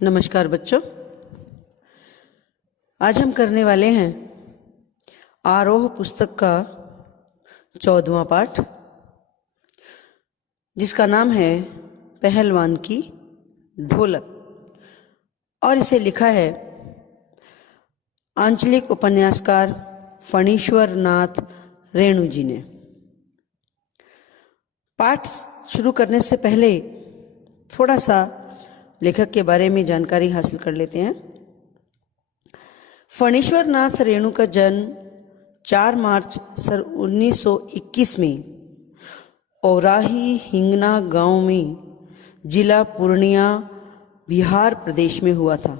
नमस्कार बच्चों, आज हम करने वाले हैं आरोह पुस्तक का 14वां पाठ, जिसका नाम है पहलवान की ढोलक, और इसे लिखा है आंचलिक उपन्यासकार फणीश्वर नाथ रेणु जी ने। पाठ शुरू करने से पहले थोड़ा सा लेखक के बारे में जानकारी हासिल कर लेते हैं। फणीश्वर नाथ रेणु का जन्म 4 मार्च सन 1921 में औराही हिंगना गांव में जिला पूर्णिया बिहार प्रदेश में हुआ था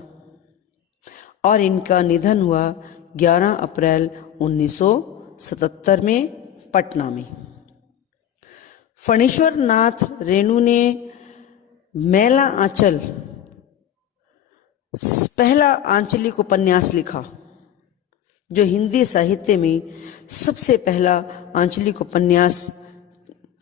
और इनका निधन हुआ 11 अप्रैल 1977 में पटना में। फणीश्वर नाथ रेणु ने मैला आंचल पहला आंचलिक उपन्यास लिखा, जो हिंदी साहित्य में सबसे पहला आंचलिक उपन्यास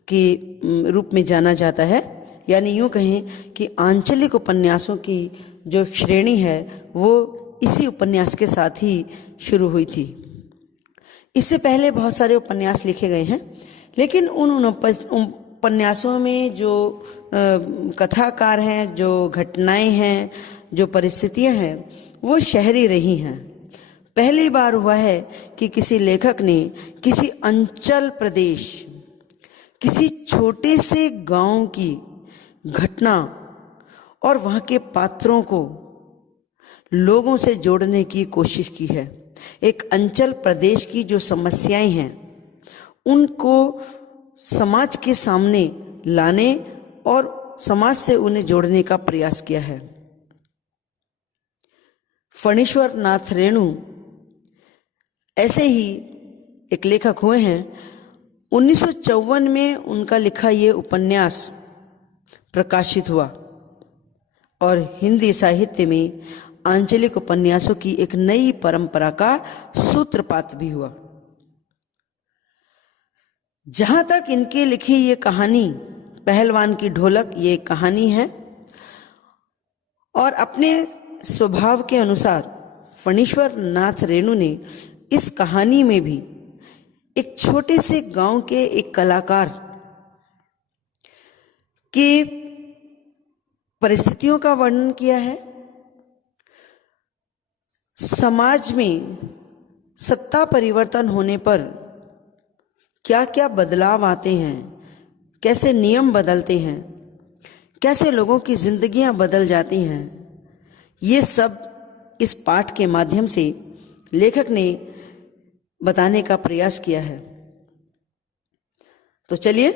के रूप में जाना जाता है। यानी यूं कहें कि आंचलिक उपन्यासों की जो श्रेणी है वो इसी उपन्यास के साथ ही शुरू हुई थी। इससे पहले बहुत सारे उपन्यास लिखे गए हैं, लेकिन उन उपन्यासों में जो कथाकार हैं, जो घटनाएं हैं, जो परिस्थितियां हैं, वो शहरी रही हैं। पहली बार हुआ है कि किसी लेखक ने किसी अंचल प्रदेश, किसी छोटे से गांव की घटना और वहां के पात्रों को लोगों से जोड़ने की कोशिश की है। एक अंचल प्रदेश की जो समस्याएं हैं उनको समाज के सामने लाने और समाज से उन्हें जोड़ने का प्रयास किया है। फणीश्वर नाथ रेणु ऐसे ही एक लेखक हुए हैं। 1954 में उनका लिखा ये उपन्यास प्रकाशित हुआ और हिंदी साहित्य में आंचलिक उपन्यासों की एक नई परंपरा का सूत्रपात भी हुआ। जहां तक इनके लिखी ये कहानी पहलवान की ढोलक, ये कहानी है, और अपने स्वभाव के अनुसार फणीश्वर नाथ रेणु ने इस कहानी में भी एक छोटे से गांव के एक कलाकार की परिस्थितियों का वर्णन किया है। समाज में सत्ता परिवर्तन होने पर क्या क्या बदलाव आते हैं, कैसे नियम बदलते हैं, कैसे लोगों की जिंदगियां बदल जाती हैं, ये सब इस पाठ के माध्यम से लेखक ने बताने का प्रयास किया है। तो चलिए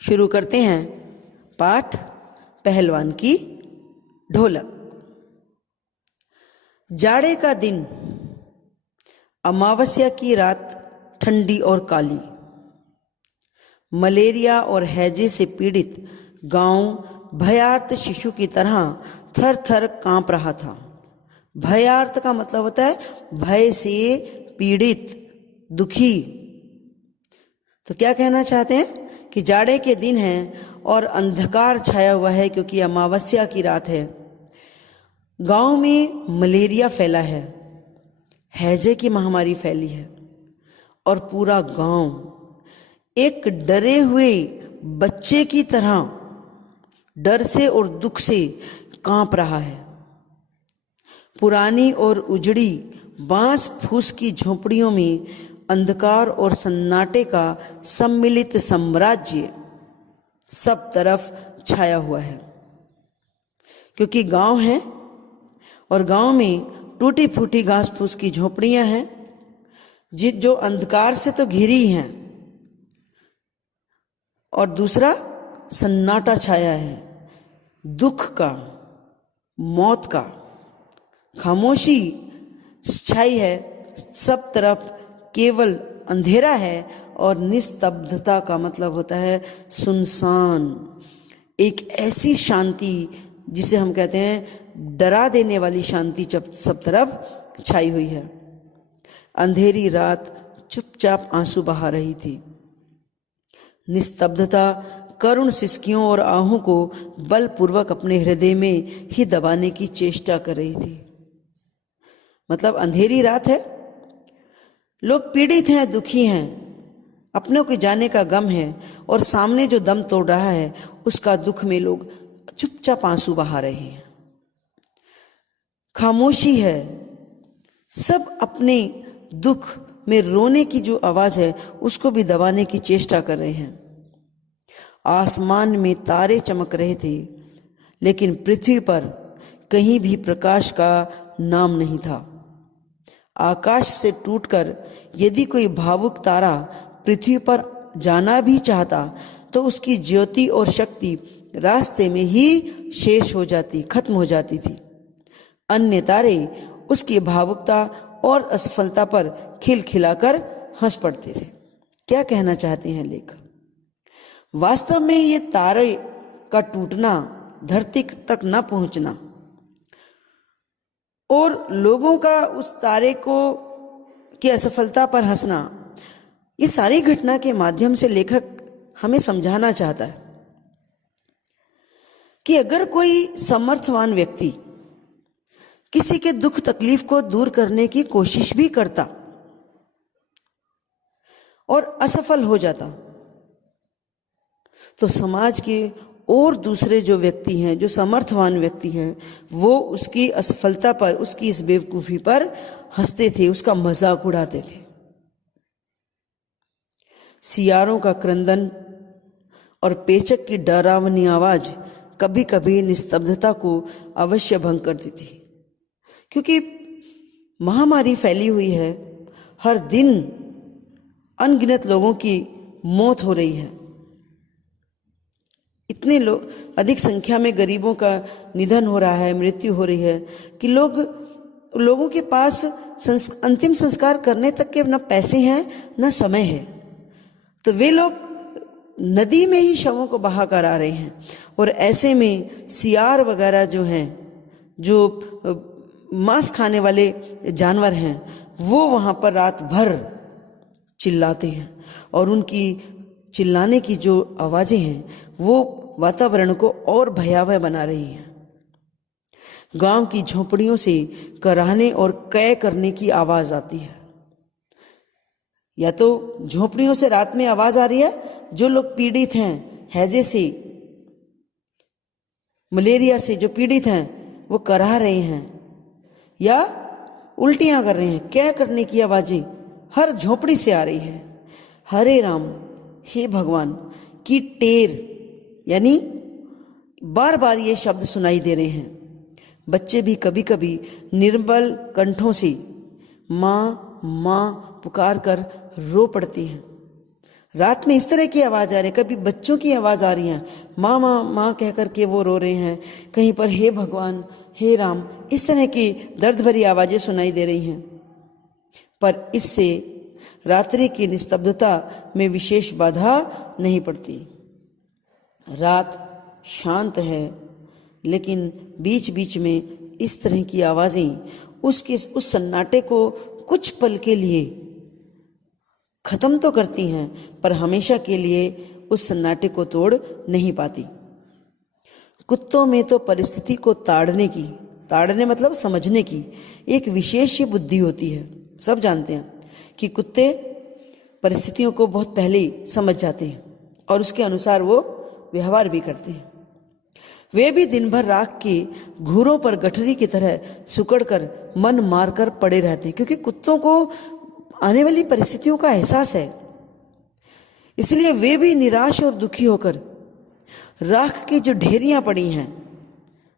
शुरू करते हैं पाठ पहलवान की ढोलक। जाड़े का दिन, अमावस्या की रात, ठंडी और काली। मलेरिया और हैजे से पीड़ित गांव भयार्त शिशु की तरह थर थर कांप रहा था। भयार्त का मतलब होता है भय से पीड़ित, दुखी। तो क्या कहना चाहते हैं कि जाड़े के दिन है और अंधकार छाया हुआ है क्योंकि अमावस्या की रात है। गांव में मलेरिया फैला है, हैजे की महामारी फैली है और पूरा गांव एक डरे हुए बच्चे की तरह डर से और दुख से कांप रहा है। पुरानी और उजड़ी बांस फूस की झोपड़ियों में अंधकार और सन्नाटे का सम्मिलित साम्राज्य सब तरफ छाया हुआ है। क्योंकि गांव है और गांव में टूटी फूटी घास फूस की झोपड़ियां हैं जो अंधकार से तो घिरी हैं, और दूसरा सन्नाटा छाया है, दुख का, मौत का, खामोशी छाई है। सब तरफ केवल अंधेरा है और निस्तब्धता का मतलब होता है सुनसान। एक ऐसी शांति जिसे हम कहते हैं डरा देने वाली शांति सब तरफ छाई हुई है। अंधेरी रात चुपचाप आंसू बहा रही थी। निस्तब्धता करुण सिसकियों और आहों को बलपूर्वक अपने हृदय में ही दबाने की चेष्टा कर रही थी। मतलब अंधेरी रात है, लोग पीड़ित हैं, दुखी हैं, अपनों के जाने का गम है, और सामने जो दम तोड़ रहा है उसका दुख में लोग चुपचाप आंसू बहा रहे हैं। खामोशी है, सब अपने दुख में रोने की जो आवाज है उसको भी दबाने की चेष्टा कर रहे हैं। आसमान में तारे चमक रहे थे, लेकिन पृथ्वी पर कहीं भी प्रकाश का नाम नहीं था। आकाश से टूटकर यदि कोई भावुक तारा पृथ्वी पर जाना भी चाहता तो उसकी ज्योति और शक्ति रास्ते में ही शेष हो जाती, खत्म हो जाती थी। अन्य तारे उसकी भावुकता और असफलता पर खिलखिलाकर हंस पड़ते थे। क्या कहना चाहते हैं लेखक? वास्तव में ये तारे का टूटना, धरती तक न पहुंचना और लोगों का उस तारे को की असफलता पर हंसना, ये सारी घटना के माध्यम से लेखक हमें समझाना चाहता है कि अगर कोई समर्थवान व्यक्ति किसी के दुख तकलीफ को दूर करने की कोशिश भी करता और असफल हो जाता, तो समाज के और दूसरे जो व्यक्ति हैं, जो समर्थवान व्यक्ति हैं, वो उसकी असफलता पर, उसकी इस बेवकूफी पर हंसते थे, उसका मजाक उड़ाते थे। सियारों का क्रंदन और पेचक की डरावनी आवाज कभी कभी निस्तब्धता को अवश्य भंग कर देती, क्योंकि महामारी फैली हुई है, हर दिन अनगिनत लोगों की मौत हो रही है, इतने लोग, अधिक संख्या में गरीबों का निधन हो रहा है, मृत्यु हो रही है कि लोगों के पास अंतिम संस्कार करने तक के न पैसे हैं न समय है, तो वे लोग नदी में ही शवों को बहा कर आ रहे हैं। और ऐसे में सियार वगैरह जो हैं, जो मांस खाने वाले जानवर हैं, वो वहां पर रात भर चिल्लाते हैं, और उनकी चिल्लाने की जो आवाजें हैं वो वातावरण को और भयावह बना रही हैं। गांव की झोपड़ियों से कराहने और कै करने की आवाज आती है। या तो झोपड़ियों से रात में आवाज आ रही है, जो लोग पीड़ित हैं, हैजे से, मलेरिया से जो पीड़ित हैं वो कराह रहे हैं या उल्टियां कर रहे हैं, कै करने की आवाजें हर झोपड़ी से आ रही है। हरे राम, हे भगवान की टेर, यानी बार बार ये शब्द सुनाई दे रहे हैं। बच्चे भी कभी कभी निर्बल कंठों से माँ माँ पुकार कर रो पड़ते हैं। रात में इस तरह की आवाज आ रही है, कभी बच्चों की आवाज आ रही है, माँ माँ माँ कह करके वो रो रहे हैं, कहीं पर हे भगवान, हे राम, इस तरह की दर्द भरी आवाजें सुनाई दे रही हैं। पर इससे रात्रि की निस्तब्धता में विशेष बाधा नहीं पड़ती। रात शांत है, लेकिन बीच बीच में इस तरह की आवाजें उस सन्नाटे को कुछ पल के लिए खत्म तो करती हैं, पर हमेशा के लिए उस सन्नाटे को तोड़ नहीं पाती। कुत्तों में तो परिस्थिति को ताड़ने मतलब समझने की एक विशेष बुद्धि होती है। सब जानते हैं कि कुत्ते परिस्थितियों को बहुत पहले ही समझ जाते हैं और उसके अनुसार वो व्यवहार भी करते हैं। वे भी दिन भर राख के घूरों पर गठरी की तरह सुकड़कर मन मारकर पड़े रहते हैं, क्योंकि कुत्तों को आने वाली परिस्थितियों का एहसास है। इसलिए वे भी निराश और दुखी होकर राख की जो ढेरियां पड़ी हैं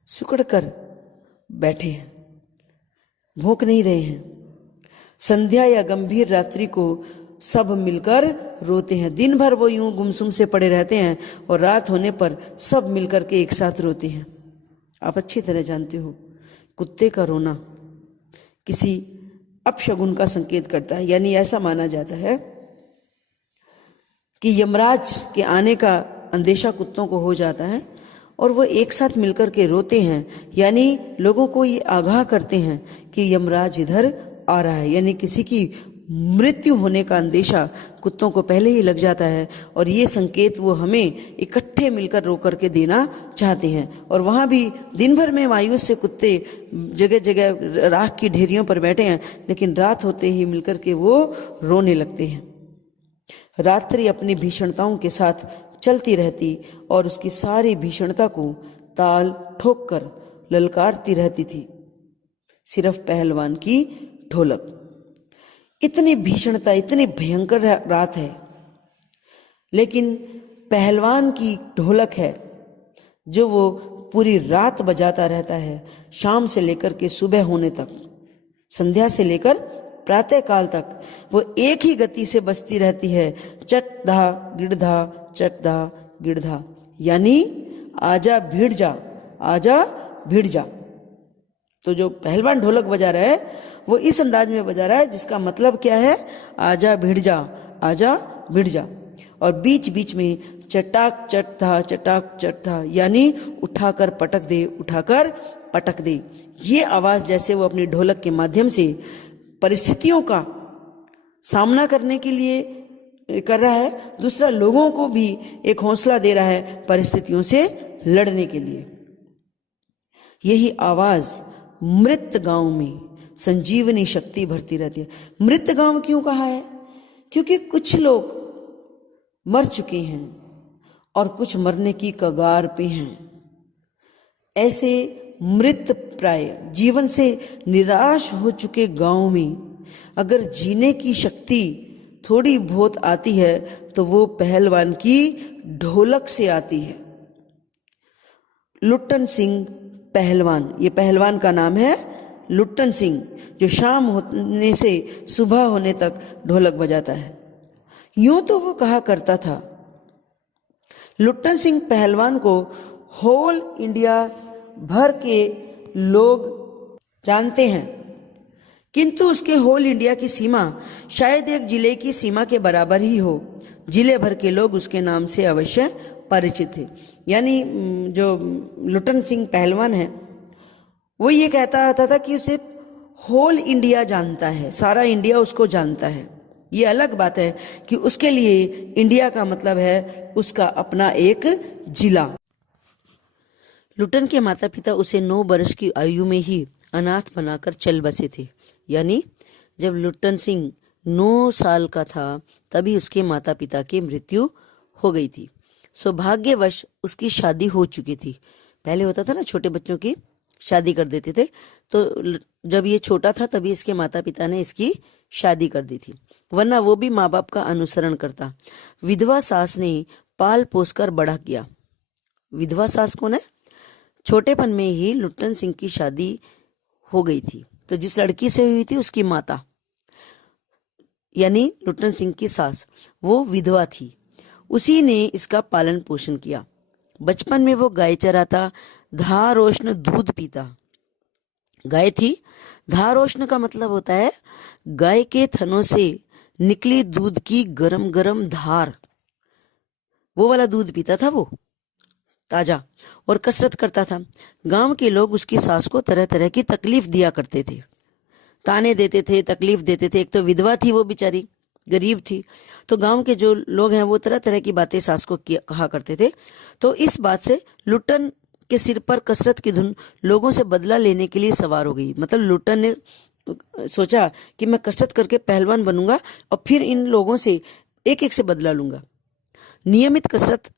सुकड़कर बैठे हैं, भूख नहीं रहे हैं। संध्या या गंभीर रात्रि को सब मिलकर रोते हैं। दिन भर वो यूं गुमसुम से पड़े रहते हैं और रात होने पर सब मिलकर के एक साथ रोते हैं। आप अच्छी तरह जानते हो, कुत्ते का रोना किसी अपशगुन का संकेत करता है। यानी ऐसा माना जाता है कि यमराज के आने का अंदेशा कुत्तों को हो जाता है और वो एक साथ मिलकर के रोते हैं, यानी लोगों को ये आगाह करते हैं कि यमराज इधर आ रहा है, यानी किसी की मृत्यु होने का अंदेशा कुत्तों को पहले ही लग जाता है और ये संकेत वो हमें इकट्ठे मिलकर रो करके देना चाहते हैं। और वहाँ भी दिन भर में मायूस से कुत्ते जगह जगह राख की ढेरियों पर बैठे हैं, लेकिन रात होते ही मिलकर के वो रोने लगते हैं। रात्रि अपनी भीषणताओं के साथ चलती रहती और उसकी सारी भीषणता को ताल ठोक कर ललकारती रहती थी सिर्फ पहलवान की ढोलक। इतनी भीषणता, इतनी भयंकर रात है, लेकिन पहलवान की ढोलक है जो वो पूरी रात बजाता रहता है, शाम से लेकर के सुबह होने तक, संध्या से लेकर प्रातः काल तक वो एक ही गति से बजती रहती है, चट धा गिड़धा, चट धा गिड़धा, यानी आजा भिड़ जा, आजा भिड़ जा। तो जो पहलवान ढोलक बजा रहा है वो इस अंदाज में बजा रहा है जिसका मतलब क्या है, आजा भिड़ जा, आजा भिड़ जा। और बीच बीच में चटाक चट था, चटाक चट था, यानी उठाकर पटक दे, उठाकर पटक दे। ये आवाज जैसे वो अपनी ढोलक के माध्यम से परिस्थितियों का सामना करने के लिए कर रहा है, दूसरा लोगों को भी एक हौसला दे रहा है परिस्थितियों से लड़ने के लिए। यही आवाज मृत गांव में संजीवनी शक्ति भरती रहती है। मृत गांव क्यों कहा है? क्योंकि कुछ लोग मर चुके हैं और कुछ मरने की कगार पे हैं। ऐसे मृत प्राय जीवन से निराश हो चुके गांव में अगर जीने की शक्ति थोड़ी बहुत आती है तो वो पहलवान की ढोलक से आती है। लुट्टन सिंह पहलवान, ये पहलवान का नाम है लुट्टन सिंह, जो शाम होने से सुबह होने तक ढोलक बजाता है। यूं तो वो कहा करता था, लुट्टन सिंह पहलवान को होल इंडिया भर के लोग जानते हैं, किंतु उसके होल इंडिया की सीमा शायद एक जिले की सीमा के बराबर ही हो। जिले भर के लोग उसके नाम से अवश्य परिचित थे। यानी जो लुट्टन सिंह पहलवान है वो ये कहता आता था कि उसे होल इंडिया जानता है, सारा इंडिया उसको जानता है। ये अलग बात है कि उसके लिए इंडिया का मतलब है उसका अपना एक जिला। लुट्टन के माता पिता उसे 9 वर्ष की आयु में ही अनाथ बनाकर चल बसे थे। यानी जब लुट्टन सिंह 9 साल का था तभी उसके माता पिता की मृत्यु हो गई थी। सौभाग्यवश उसकी शादी हो चुकी थी। पहले होता था ना, छोटे बच्चों की शादी कर देते थे, तो जब ये छोटा था तभी इसके माता पिता ने इसकी शादी कर दी थी, वरना वो भी माँ बाप का अनुसरण करता। विधवा सास ने पाल पोस कर बड़ा किया। विधवा सास कौन है? छोटेपन में ही लुट्टन सिंह की शादी हो गई थी, तो जिस लड़की से हुई थी उसकी माता यानी लुट्टन सिंह की सास वो विधवा थी, उसी ने इसका पालन पोषण किया। बचपन में वो गाय चराता, धारोष्ण दूध पीता। गाय थी, धारोष्ण का मतलब होता है गाय के थनों से निकली दूध की गरम गरम धार, वो वाला दूध पीता था वो ताजा, और कसरत करता था। गांव के लोग उसकी सास को तरह तरह की तकलीफ दिया करते थे, ताने देते थे, तकलीफ देते थे। एक तो विधवा थी वो बेचारी, गरीब थी, तो गांव के जो लोग हैं वो तरह तरह की बातें सास को कहा करते थे। तो इस बात से लुट्टन के सिर पर कसरत की धुन लोगों से बदला लेने के लिए सवार हो गई। मतलब लुट्टन ने सोचा कि मैं कसरत करके पहलवान बनूंगा और फिर इन लोगों से एक एक से बदला लूंगा। नियमित कसरत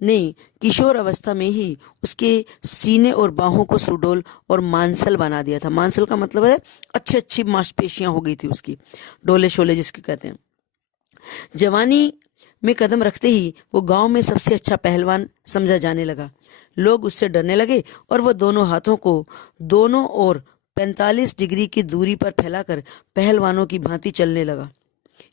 ने किशोर अवस्था में ही उसके सीने और बाहों को सुडौल और मांसल बना दिया था। मांसल का मतलब है अच्छी अच्छी मांसपेशियां हो गई थी उसकी, डोले शोले जिसके कहते हैं। जवानी में कदम रखते ही वो गांव में सबसे अच्छा पहलवान समझा जाने लगा। लोग उससे डरने लगे और वह दोनों हाथों को दोनों ओर 45 डिग्री की दूरी पर फैलाकर पहलवानों की भांति चलने लगा।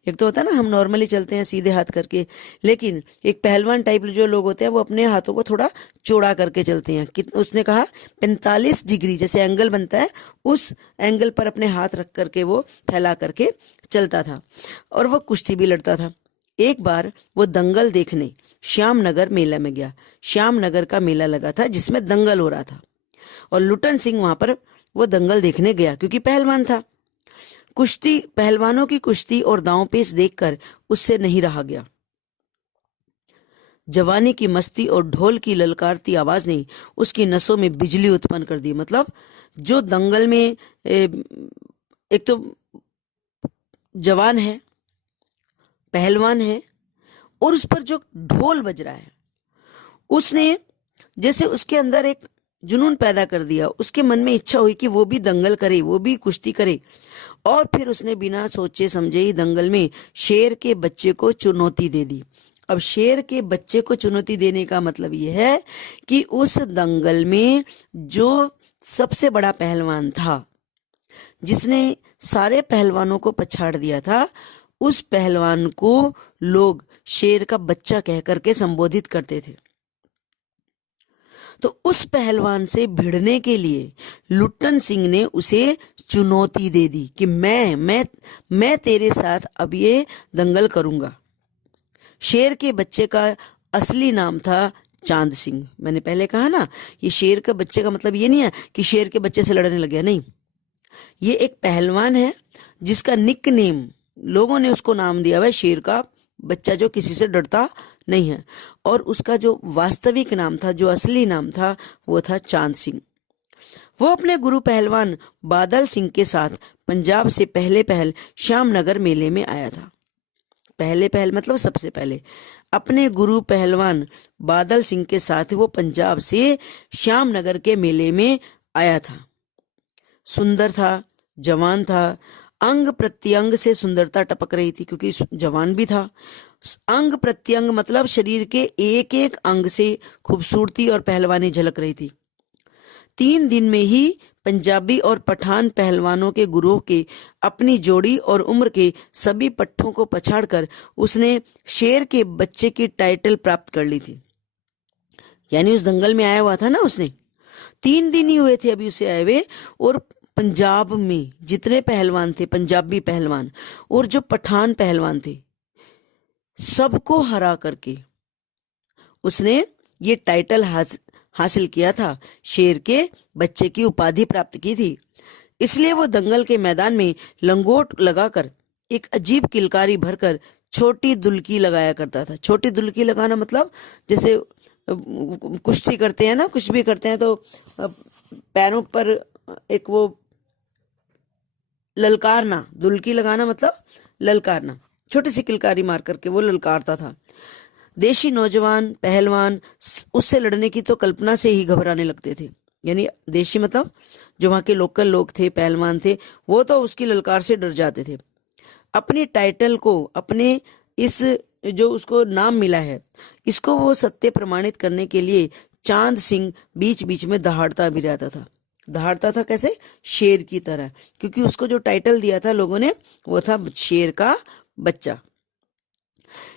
एक तो होता है ना, हम नॉर्मली चलते हैं सीधे हाथ करके, लेकिन एक पहलवान टाइप जो लोग होते हैं वो अपने हाथों को थोड़ा चौड़ा करके चलते हैं। उसने कहा 45 डिग्री, जैसे एंगल बनता है उस एंगल पर अपने हाथ रख करके वो फैला करके चलता था, और वो कुश्ती भी लड़ता था। एक बार वो दंगल देखने श्यामनगर मेला में गया। श्यामनगर का मेला लगा था जिसमें दंगल हो रहा था, और लुट्टन सिंह वहां पर वो दंगल देखने गया क्योंकि पहलवान था। कुश्ती पहलवानों की कुश्ती और दांवपेच देखकर उससे नहीं रहा गया। जवानी की मस्ती और ढोल की ललकारती आवाज ने उसकी नसों में बिजली उत्पन्न कर दी। मतलब जो दंगल में एक तो जवान है, पहलवान है, और उस पर जो ढोल बज रहा है, उसने जैसे उसके अंदर एक जुनून पैदा कर दिया। उसके मन में इच्छा हुई कि वो भी दंगल करे, वो भी कुश्ती करे, और फिर उसने बिना सोचे समझे ही दंगल में शेर के बच्चे को चुनौती दे दी। अब शेर के बच्चे को चुनौती देने का मतलब यह है कि उस दंगल में जो सबसे बड़ा पहलवान था, जिसने सारे पहलवानों को पछाड़ दिया था, उस पहलवान को लोग शेर का बच्चा कह करके संबोधित करते थे। तो उस पहलवान से भिड़ने के लिए लुट्टन सिंह ने उसे चुनौती दे दी कि मैं तेरे साथ अब ये दंगल करूंगा। शेर के बच्चे का असली नाम था चांद सिंह। मैंने पहले कहा ना, ये शेर के बच्चे का मतलब ये नहीं है कि शेर के बच्चे से लड़ने लग गया, नहीं। ये एक पहलवान है जिसका निक नेम लोगों ने उसको नाम दिया हुआ है शेर का बच्चा, जो किसी से डरता नहीं है। और उसका जो वास्तविक नाम था, जो असली नाम था, वो था चांद सिंह। वो अपने गुरु पहलवान बादल सिंह के साथ पंजाब से पहल श्यामनगर मेले में आया था। पहल मतलब सबसे पहले अपने गुरु पहलवान बादल सिंह के साथ वो पंजाब से श्यामनगर के मेले में आया था। सुंदर था, जवान था, अंग प्रत्यंग से सुंदरता टपक रही थी, क्योंकि जवान भी था। अंग प्रत्यंग मतलब शरीर के एक एक अंग से खूबसूरती और पहलवानी झलक रही थी। 3 दिन में ही पंजाबी और पठान पहलवानों के गुरोह के अपनी जोड़ी और उम्र के सभी पट्टों को पछाड़कर उसने शेर के बच्चे की टाइटल प्राप्त कर ली थी। यानी उस दंगल में आया हुआ था ना, उसने 3 दिन ही हुए थे अभी उसे आए हुए, और पंजाब में जितने पहलवान थे, पंजाबी पहलवान और जो पठान पहलवान थे, सबको हरा करके उसने ये टाइटल हासिल किया था, शेर के बच्चे की उपाधि प्राप्त की थी। इसलिए वो दंगल के मैदान में लंगोट लगाकर एक अजीब किलकारी भरकर छोटी दुल्की लगाया करता था। छोटी दुल्की लगाना मतलब जैसे कुश्ती करते हैं ना, कुछ भी करते हैं तो पैरों पर एक वो ललकारना, दुल्की लगाना मतलब ललकारना, छोटी सी किलकारी मार करके वो ललकारता था। देशी नौजवान पहलवान उससे लड़ने की तो कल्पना से ही घबराने लगते थे। यानी देशी मतलब जो वहां के लोकल लोग थे, पहलवान थे, वो तो उसकी ललकार से डर जाते थे। अपनी टाइटल को, अपने इस जो उसको नाम मिला है, इसको वो सत्य प्रमाणित करने के लिए चांद सिंह बीच बीच में दहाड़ता भी रहता था। दहाड़ता था कैसे? शेर की तरह, क्योंकि उसको जो टाइटल दिया था लोगों ने, वो था शेर का बच्चा।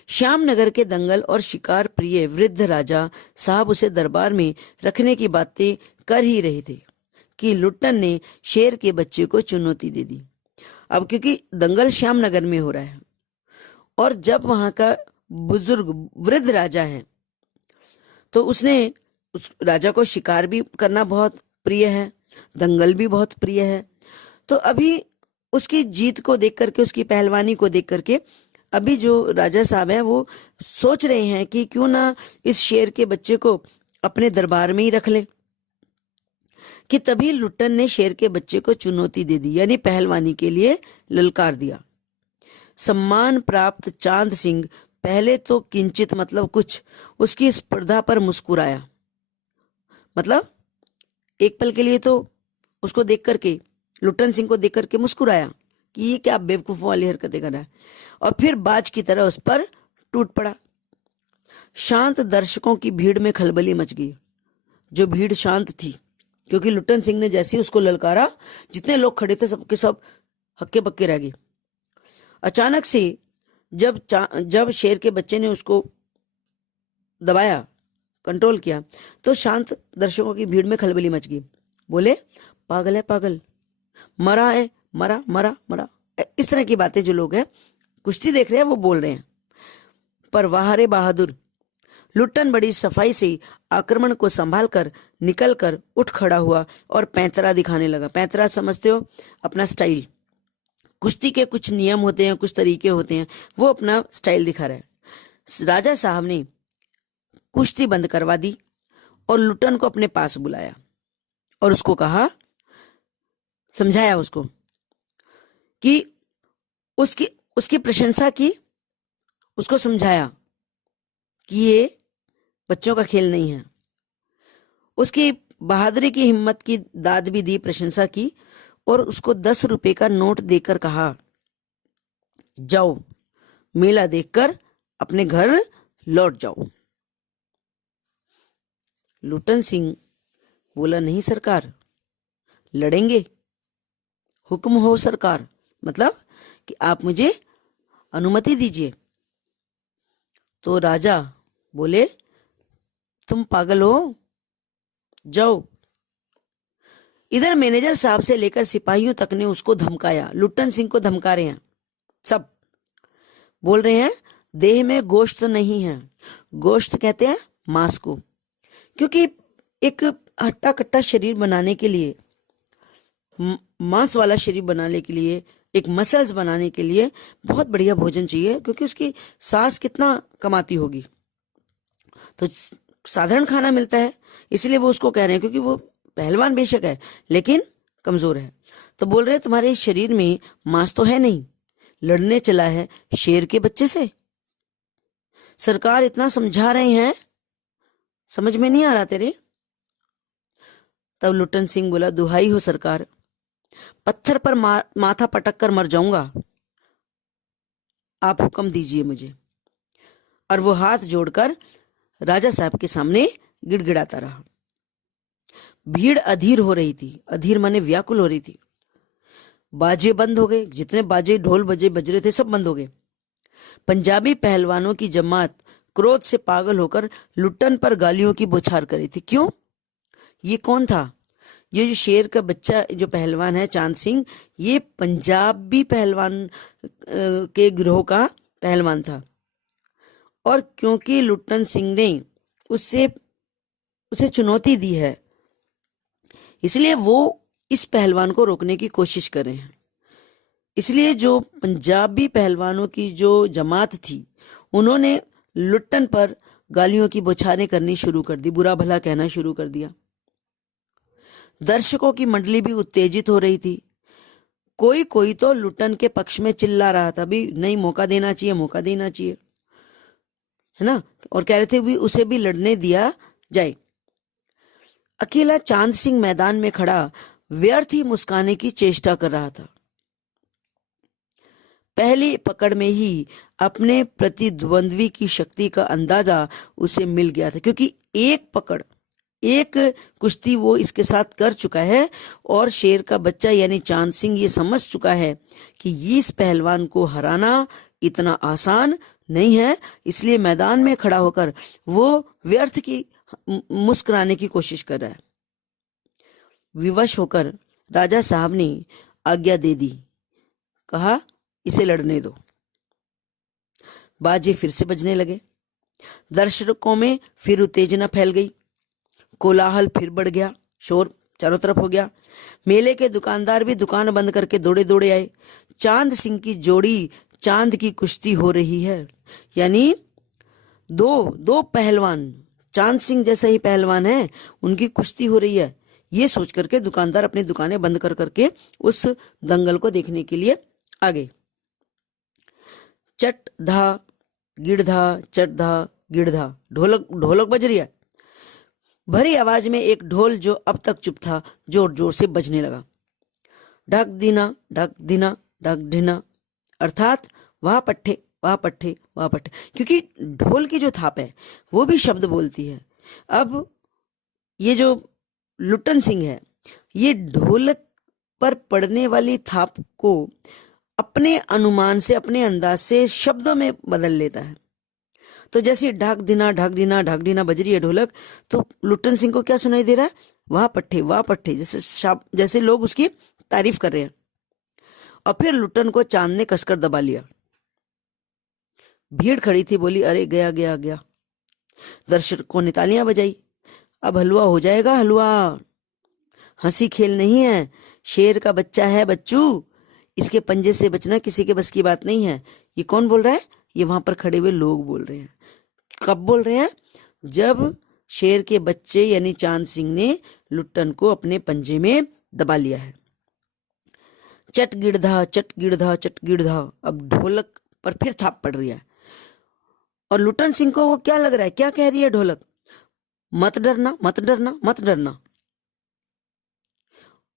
श्यामनगर के दंगल और शिकार प्रिय वृद्ध राजा साहब उसे दरबार में रखने की बातें कर ही रहे थे कि लुट्टन ने शेर के बच्चे को चुनौती दे दी। अब क्योंकि दंगल श्यामनगर में हो रहा है, और जब वहां का बुजुर्ग वृद्ध राजा है, तो उसने उस राजा को शिकार भी करना बहुत प्रिय है, दंगल भी बहुत प्रिय है। तो अभी उसकी जीत को देख करके, उसकी पहलवानी को देख करके अभी जो राजा साहब हैं वो सोच रहे हैं कि क्यों ना इस शेर के बच्चे को अपने दरबार में ही रख ले। कि तभी लुट्टन ने शेर के बच्चे को चुनौती दे दी, यानी पहलवानी के लिए ललकार दिया। सम्मान प्राप्त चांद सिंह पहले तो किंचित मतलब कुछ उसकी स्पर्धा पर मुस्कुराया। मतलब एक पल के लिए तो उसको देख करके, लुट्टन सिंह को देख करके मुस्कुराया कि ये क्या बेवकूफों वाली हरकतें कर रहा है, और फिर बाज की तरह उस पर टूट पड़ा। शांत दर्शकों की भीड़ में खलबली मच गई। जो भीड़ शांत थी, क्योंकि लुट्टन सिंह ने जैसे ही उसको ललकारा, जितने लोग खड़े थे सबके सब हक्के बक्के रह गए। अचानक से जब शेर के बच्चे ने उसको दबाया, कंट्रोल किया, तो शांत दर्शकों की भीड़ में खलबली मच गई। बोले, पागल है पागल, मरा है, मरा मरा मरा, इस तरह की बातें जो लोग हैं कुश्ती देख रहे हैं वो बोल रहे हैं। पर वाह रे बहादुर, लुट्टन बड़ी सफाई से आक्रमण को संभाल कर निकल कर उठ खड़ा हुआ और पैंतरा दिखाने लगा। पैंतरा समझते हो, अपना स्टाइल, कुश्ती के कुछ नियम होते हैं, कुछ तरीके होते हैं, वो अपना स्टाइल दिखा रहा है। राजा साहब ने कुश्ती बंद करवा दी और लुट्टन को अपने पास बुलाया और उसको कहा, समझाया उसको कि उसकी उसकी प्रशंसा की, उसको समझाया कि ये बच्चों का खेल नहीं है। उसकी बहादुरी की, हिम्मत की दाद भी दी, प्रशंसा की और उसको 10 रुपए का नोट देकर कहा, जाओ मेला देखकर अपने घर लौट जाओ। लुट्टन सिंह बोला, नहीं सरकार, लड़ेंगे, हुक्म हो सरकार, मतलब कि आप मुझे अनुमति दीजिए। तो राजा बोले, तुम पागल हो, जाओ। इधर मैनेजर साहब से लेकर सिपाहियों तक ने उसको धमकाया, लुट्टन सिंह को धमका रहे हैं। सब बोल रहे हैं देह में गोश्त नहीं है, गोश्त कहते हैं मांस को, क्योंकि एक हट्टा कट्टा शरीर बनाने के लिए, मांस वाला शरीर बनाने के लिए, एक मसल्स बनाने के लिए बहुत बढ़िया भोजन चाहिए, क्योंकि उसकी सास कितना कमाती होगी, तो साधारण खाना मिलता है, इसलिए वो उसको कह रहे हैं, क्योंकि वो पहलवान बेशक है लेकिन कमजोर है। तो बोल रहे हैं तुम्हारे शरीर में मांस तो है नहीं, लड़ने चला है शेर के बच्चे से। सरकार इतना समझा रहे हैं, समझ में नहीं आ रहा तेरे। तब लुट्टन सिंह बोला, दुहाई हो सरकार, पत्थर पर माथा पटक कर मर जाऊंगा, आप हुक्म दीजिए मुझे। और वो हाथ जोड़कर राजा साहब के सामने गिड़गिड़ाता रहा। भीड़ अधीर हो रही थी, अधीर माने व्याकुल हो रही थी। बाजे बंद हो गए, जितने बाजे ढोल बजे बज रहे थे सब बंद हो गए। पंजाबी पहलवानों की जमात क्रोध से पागल होकर लुट्टन पर गालियों की बौछार कर रही थी। क्यों? ये कौन था? ये जो शेर का बच्चा जो पहलवान है चांद सिंह, ये पंजाबी पहलवान के गिरोह का पहलवान था। और क्योंकि लुट्टन सिंह ने उसे चुनौती दी है, इसलिए वो इस पहलवान को रोकने की कोशिश कर रहे हैं। इसलिए जो पंजाबी पहलवानों की जो जमात थी, उन्होंने लुट्टन पर गालियों की बौछारें करनी शुरू कर दी, बुरा भला कहना शुरू कर दिया। दर्शकों की मंडली भी उत्तेजित हो रही थी। कोई कोई तो लुट्टन के पक्ष में चिल्ला रहा था, भी नहीं, मौका देना चाहिए, मौका देना चाहिए, है ना, और कह रहे थे भी उसे भी लड़ने दिया जाए। अकेला चांद सिंह मैदान में खड़ा व्यर्थ ही मुस्काने की चेष्टा कर रहा था। पहली पकड़ में ही अपने प्रतिद्वंद्वी की शक्ति का अंदाजा उसे मिल गया था, क्योंकि एक पकड़, एक कुश्ती वो इसके साथ कर चुका है और शेर का बच्चा यानी चांद सिंह ये समझ चुका है कि इस पहलवान को हराना इतना आसान नहीं है। इसलिए मैदान में खड़ा होकर वो व्यर्थ की मुस्कुराने की कोशिश कर रहा है। विवश होकर राजा साहब ने आज्ञा दे दी, कहा इसे लड़ने दो। बाजे फिर से बजने लगे। दर्शकों में फिर उत्तेजना फैल गई, कोलाहल फिर बढ़ गया, शोर चारों तरफ हो गया। मेले के दुकानदार भी दुकान बंद करके दौड़े दौड़े आए। चांद सिंह की जोड़ी चांद की कुश्ती हो रही है, यानी दो पहलवान, चांद सिंह जैसा ही पहलवान है, उनकी कुश्ती हो रही है। ये सोच करके दुकानदार अपनी दुकानें बंद कर करके उस दंगल को देखने के लिए आ गए। चट धा गिड़धा, चट धा गिड़धा, ढोलक ढोलक बज रही है। भरी आवाज में एक ढोल जो अब तक चुप था जोर जोर से बजने लगा। ढक दीना ढक दीना ढक ढिना, अर्थात वाह पट्टे वाह पट्टे वाह पट्टे, क्योंकि ढोल की जो थाप है वो भी शब्द बोलती है। अब ये जो लुट्टन सिंह है, ये ढोलक पर पड़ने वाली थाप को अपने अनुमान से, अपने अंदाज से शब्दों में बदल लेता है। तो जैसे ढक दिना ढक दिना ढक दिना बज रही है ढोलक, तो लुट्टन सिंह को क्या सुनाई दे रहा है? वाह पट्टे, जैसे लोग उसकी तारीफ कर रहे हैं। और फिर लुट्टन को चांद ने कसकर दबा लिया। भीड़ खड़ी थी, बोली अरे गया गया गया। दर्शकों ने तालियां बजाई। अब हलवा हो जाएगा, हलवा। हंसी खेल नहीं है, शेर का बच्चा है बच्चू, इसके पंजे से बचना किसी के बस की बात नहीं है। ये कौन बोल रहा है? ये वहां पर खड़े हुए लोग बोल रहे हैं। कब बोल रहे हैं? जब शेर के बच्चे यानी चांद सिंह ने लुट्टन को अपने पंजे में दबा लिया है। चट गिड़धा चट गिड़धा चट गिड़धा। अब ढोलक पर फिर थाप पड़ रही है और लुट्टन सिंह को वो क्या लग रहा है, क्या कह रही है ढोलक? मत डरना मत डरना मत डरना।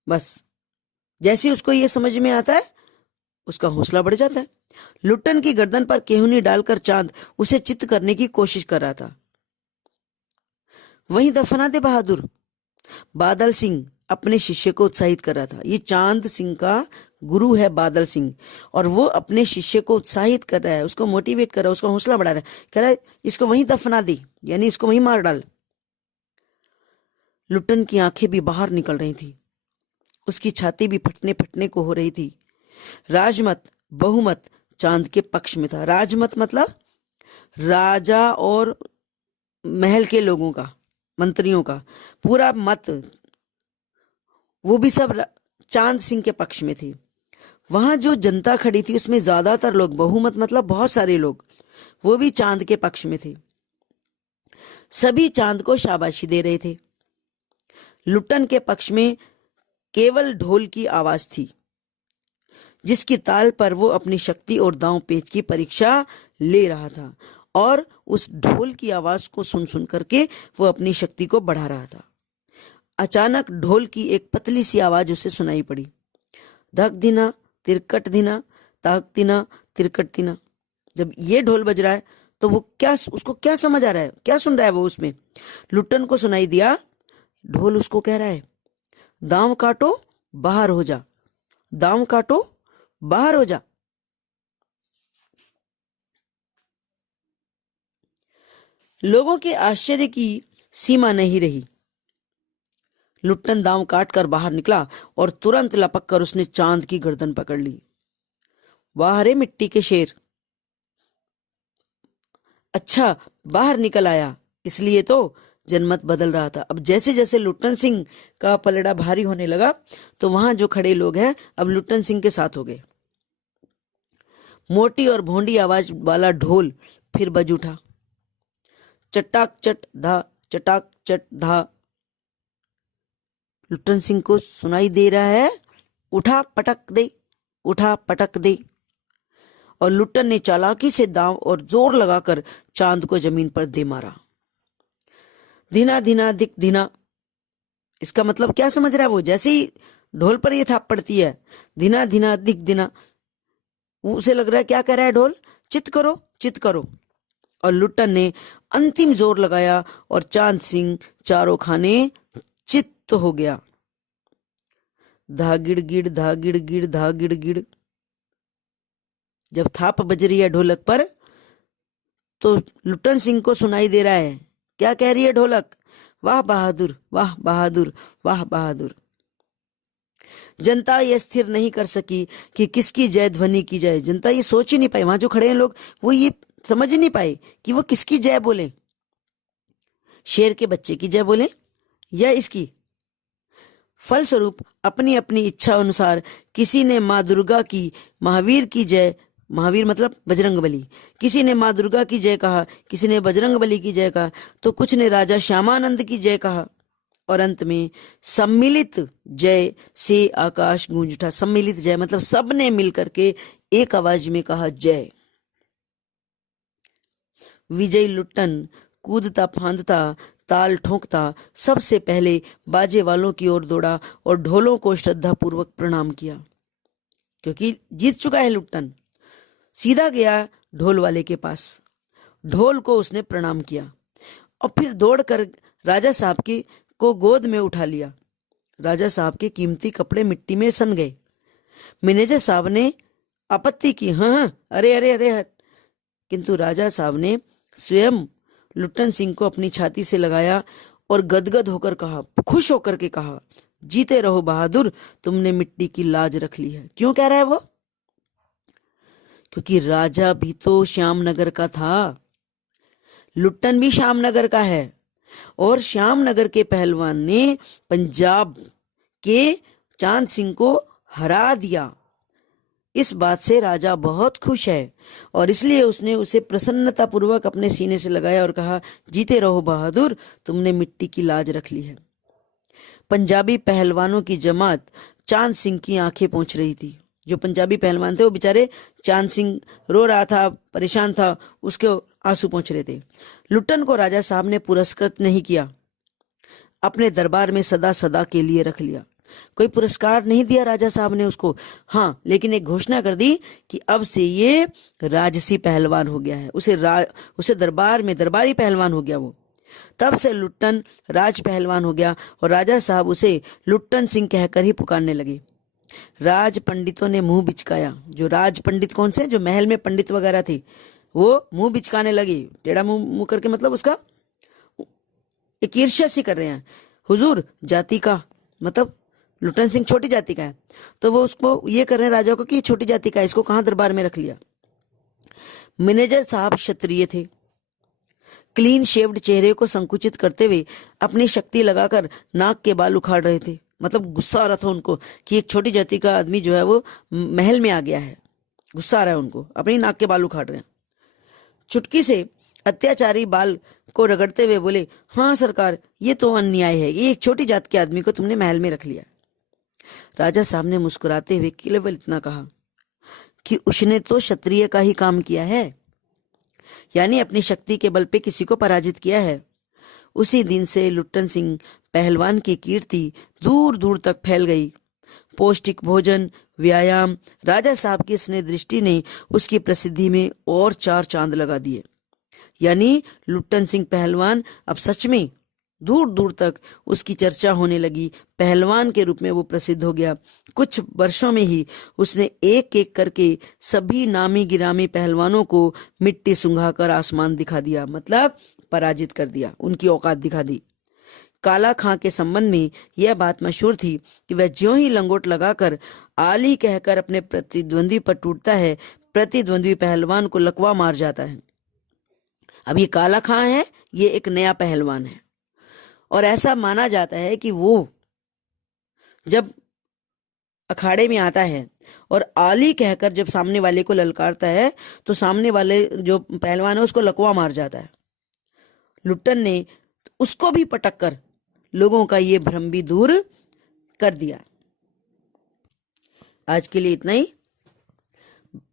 बस जैसे उसको ये समझ में आता है उसका हौसला बढ़ जाता है। लुट्टन की गर्दन पर केहूनी डालकर चांद उसे चित्त करने की कोशिश कर रहा था। वहीं दफना दे बहादुर, बादल सिंह अपने शिष्य को उत्साहित कर रहा था। ये चांद सिंह का गुरु है बादल सिंह, और वो अपने शिष्य को उत्साहित कर रहा है, उसको मोटिवेट कर रहा है, उसका हौसला बढ़ा रहा है। कह रहा है इसको वहीं दफना दे, यानी इसको वहीं मार डाल। लुट्टन की आंखें भी बाहर निकल रही थी, उसकी छाती भी फटने फटने को हो रही थी। राजमत बहुमत चांद के पक्ष में था। राजमत मतलब राजा और महल के लोगों का, मंत्रियों का पूरा मत, वो भी सब चांद सिंह के पक्ष में थी। वहां जो जनता खड़ी थी उसमें ज्यादातर लोग, बहुमत मतलब बहुत सारे लोग, वो भी चांद के पक्ष में थे। सभी चांद को शाबाशी दे रहे थे। लुट्टन के पक्ष में केवल ढोल की आवाज थी, जिसकी ताल पर वो अपनी शक्ति और दांव पेच की परीक्षा ले रहा था, और उस ढोल की आवाज को सुन सुन करके वो अपनी शक्ति को बढ़ा रहा था। अचानक ढोल की एक पतली सी आवाज उसे सुनाई पड़ी। धक धिना तिरकट धिना ताक तिना तिरकट तिना। जब ये ढोल बज रहा है तो वो क्या, उसको क्या समझ आ रहा है, क्या सुन रहा है वो? उसमें लुट्टन को सुनाई दिया ढोल उसको कह रहा है दांव काटो बाहर हो जा, दांव काटो बाहर हो जा। लोगों के आश्चर्य की सीमा नहीं रही। लुट्टन दांव काट कर बाहर निकला और तुरंत लपक कर उसने चांद की गर्दन पकड़ ली। वाह रे मिट्टी के शेर, अच्छा बाहर निकल आया, इसलिए तो जनमत बदल रहा था। अब जैसे जैसे लुट्टन सिंह का पलड़ा भारी होने लगा तो वहां जो खड़े लोग हैं अब लुट्टन सिंह के साथ हो गए। मोटी और भोंडी आवाज वाला ढोल फिर बज उठा। चटाक चट धा चटाक चट धा। लुट्टन सिंह को सुनाई दे रहा है उठा पटक दे, उठा पटक दे। और लुट्टन ने चालाकी से दांव और जोर लगाकर चांद को जमीन पर दे मारा। धीना धीना दिक धीना। इसका मतलब क्या समझ रहा है वो? जैसे ही ढोल पर ये थाप पड़ती है, धीना धीना दिक धीना, उसे लग रहा है क्या कह रहा है ढोल? चित करो चित करो। और लुट्टन ने अंतिम जोर लगाया और चांद सिंह चारों खाने चित्त हो गया। धा गिड़ गिड़ धा गिड़ गिड़ धा गिड़ गिड़। जब थाप बज रही है ढोलक पर तो लुट्टन सिंह को सुनाई दे रहा है, क्या कह रही है ढोलक? वाह बहादुर वाह बहादुर वाह बहादुर। जनता ये स्थिर नहीं कर सकी कि किसकी जय ध्वनि की जाए। जनता ये सोच ही नहीं पाई, वहां जो खड़े हैं लोग वो ये समझ ही नहीं पाए कि वो किसकी जय बोले, शेर के बच्चे की जय बोले या इसकी। फलस्वरूप अपनी अपनी इच्छा अनुसार किसी ने माँ दुर्गा की, महावीर की जय, महावीर मतलब बजरंग बली, किसी ने माँ दुर्गा की जय कहा, किसी ने बजरंग बली की जय कहा, तो कुछ ने राजा श्यामानंद की जय कहा, और अंत में सम्मिलित जय से आकाश गूंज उठा। सम्मिलित जय मतलब सबने मिलकर के एक आवाज में कहा जय। विजयी लुट्टन कूदता फांदता ताल ठोंकता सबसे पहले बाजे वालों की ओर दौड़ा और ढोलों को श्रद्धा पूर्वक प्रणाम किया, क्योंकि जीत चुका है लुट्टन। सीधा गया ढोल वाले के पास, ढोल को उसने प्रणाम किया और फिर दौड़कर राजा साहब को गोद में उठा लिया। राजा साहब के कीमती कपड़े मिट्टी में सन गए। मैनेजर साहब ने आपत्ति की, हाँ अरे अरे अरे, किंतु राजा साहब ने स्वयं लुट्टन सिंह को अपनी छाती से लगाया और गदगद होकर कहा, खुश होकर के कहा, जीते रहो बहादुर, तुमने मिट्टी की लाज रख ली है। क्यों कह रहा है वो? क्योंकि राजा भी तो श्यामनगर का था, लुट्टन भी श्यामनगर का है, और श्यामनगर के पहलवान ने पंजाब के चांद सिंह को हरा दिया। इस बात से राजा बहुत खुश है और इसलिए उसने उसे प्रसन्नता पूर्वक अपने सीने से लगाया और कहा, जीते रहो बहादुर, तुमने मिट्टी की लाज रख ली है। पंजाबी पहलवानों की जमात चांद सिंह की आंखें पोंछ रही थी। जो पंजाबी पहलवान थे वो बेचारे, चांद सिंह रो रहा था, परेशान था, उसके आंसू पोंछ रहे थे। लुट्टन को राजा साहब ने पुरस्कृत नहीं किया, अपने दरबार में सदा सदा के लिए रख लिया। कोई पुरस्कार नहीं दिया राजा साहब ने उसको, हाँ, लेकिन एक घोषणा कर दी कि अब से ये राजसी पहलवान हो गया है। उसे दरबार में दरबारी पहलवान हो गया वो। तब से लुट्टन राज पहलवान हो गया और राजा साहब उसे लुट्टन सिंह कहकर ही पुकारने लगे। राज पंडितों ने मुंह बिचकाया। जो राज पंडित कौन से, जो महल में पंडित वगैरह थे, वो मुंह बिचकाने लगे। टेढ़ा मुंह करके, मतलब उसका एक ईर्ष्या सी कर रहे हैं। हुजूर, जाति का मतलब लुट्टन सिंह छोटी जाति का है, तो वो उसको ये कर रहे हैं राजा को कि छोटी जाति का है, इसको कहां दरबार में रख लिया। मैनेजर साहब क्षत्रिय थे। क्लीन शेव्ड चेहरे को संकुचित करते हुए अपनी शक्ति लगाकर नाक के बाल उखाड़ रहे थे। मतलब गुस्सा आ रहा था उनको कि एक छोटी जाति का आदमी जो है वो महल में आ गया है। गुस्सा आ रहा है उनको, अपनी नाक के बाल उखाड़ रहे हैं। चुटकी से अत्याचारी बाल को रगड़ते हुए बोले, हाँ सरकार, ये तो अन्याय है, ये एक छोटी जात के आदमी को तुमने महल में रख लिया। राजा साहब ने मुस्कुराते हुए केवल इतना कहा कि उसने तो क्षत्रिय का ही काम किया है, यानी अपनी शक्ति के बल पे किसी को पराजित किया है। उसी दिन से लुट्टन सिंह पहलवान की कीर्ति दूर दूर तक फैल गई। पौष्टिक भोजन, व्यायाम, राजा साहब की स्नेह दृष्टि ने उसकी प्रसिद्धि में और 4 चांद लगा दिए। यानी लुट्टन सिंह पहलवान अब सच में दूर दूर तक उसकी चर्चा होने लगी। पहलवान के रूप में वो प्रसिद्ध हो गया। कुछ वर्षों में ही उसने एक एक करके सभी नामी गिरामी पहलवानों को मिट्टी सुंघाकर आसमान दिखा दिया, मतलब पराजित कर दिया, उनकी औकात दिखा दी। काला खां के संबंध में यह बात मशहूर थी कि वह ज्यों ही लंगोट लगाकर आली कहकर अपने प्रतिद्वंदी पर टूटता है, प्रतिद्वंदी पहलवान को लकवा मार जाता है। अब ये काला खां है, ये एक नया पहलवान है और ऐसा माना जाता है कि वो जब अखाड़े में आता है और आली कहकर जब सामने वाले को ललकारता है तो सामने वाले जो पहलवान है उसको लकवा मार जाता है। लुट्टन ने उसको भी पटक कर लोगों का ये भ्रम भी दूर कर दिया। आज के लिए इतना ही।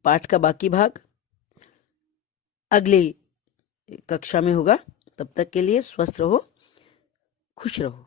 पाठ का बाकी भाग अगली कक्षा में होगा। तब तक के लिए स्वस्थ रहो, खुश रहो।